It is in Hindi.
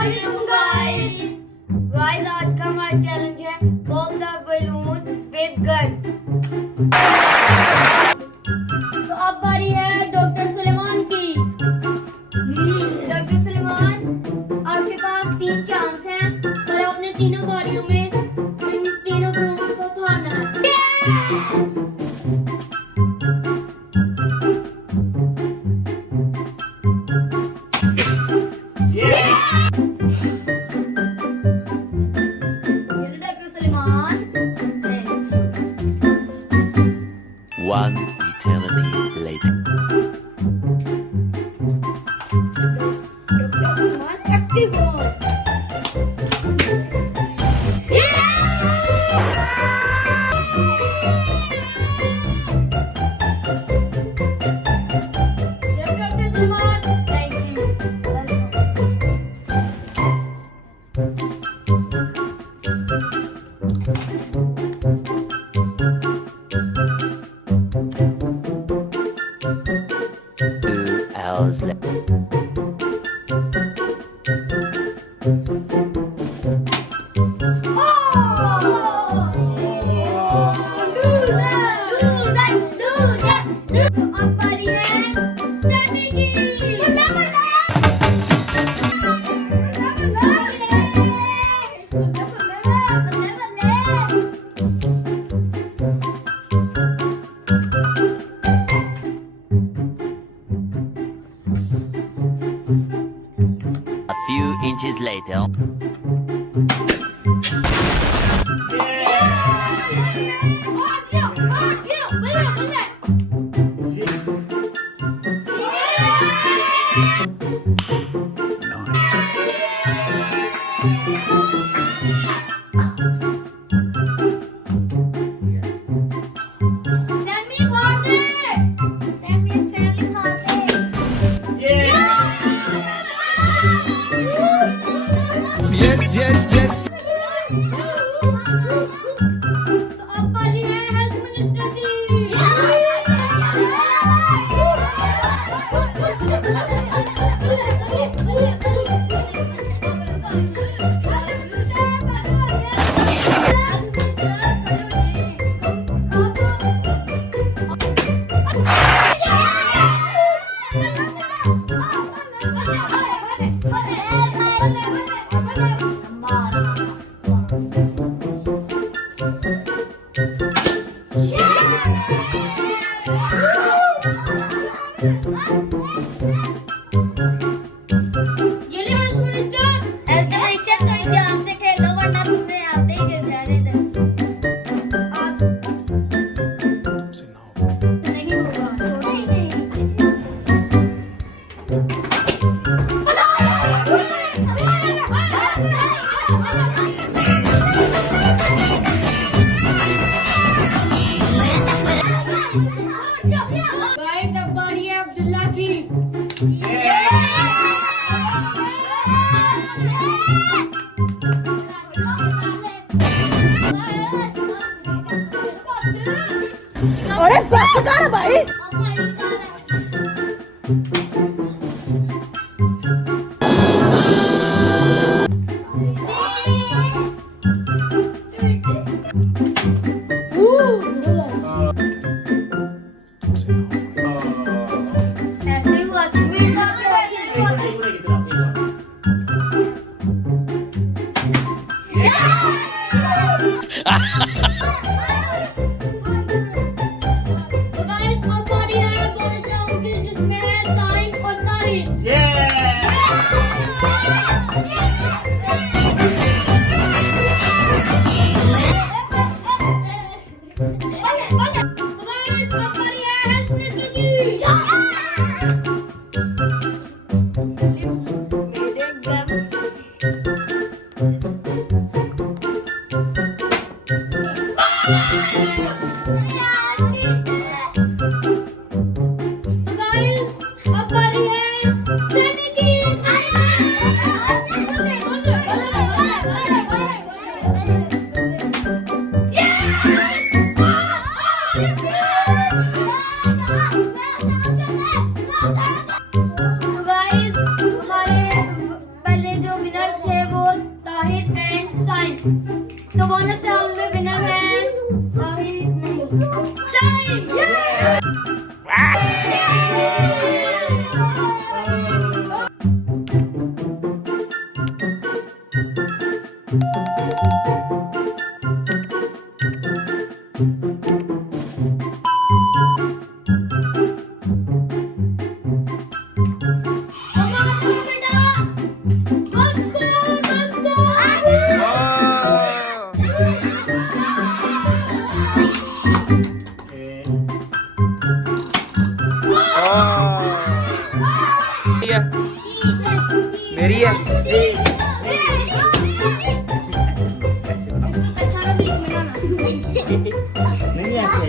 वालेकुम गाइस। आज का हमारा चैलेंज है pop the balloon with gun. तो अब बारी है डॉक्टर सलेमान की। डॉक्टर सलेमान, आपके पास 3 चांस हैं और आप अपने तीनों बारियों में इन तीनों बलून को फाड़ना है। One eternity later. Active mode. Hours later. अब बारी है सैमी की। A few inches later. Yes, yes, yes. तो अब बारी है हेल्थ मिनिस्टर की। गाइस, अब बारी है अब्दुल्ला की। अरे बस कर भाई। ऐसे हुआ तुम्हें तो गाइस, अब बारी है बोनस राउंड की, जिसमें है साइन और ताहिर। तो गाइस, अब बारी है हेल्थ मिनिस्टर की। तो गाइस, अब बारी है सैमी की। तो बोनस राउंड में विनर है ताहिर नहीं Zain। मेरी है। नहीं ऐसे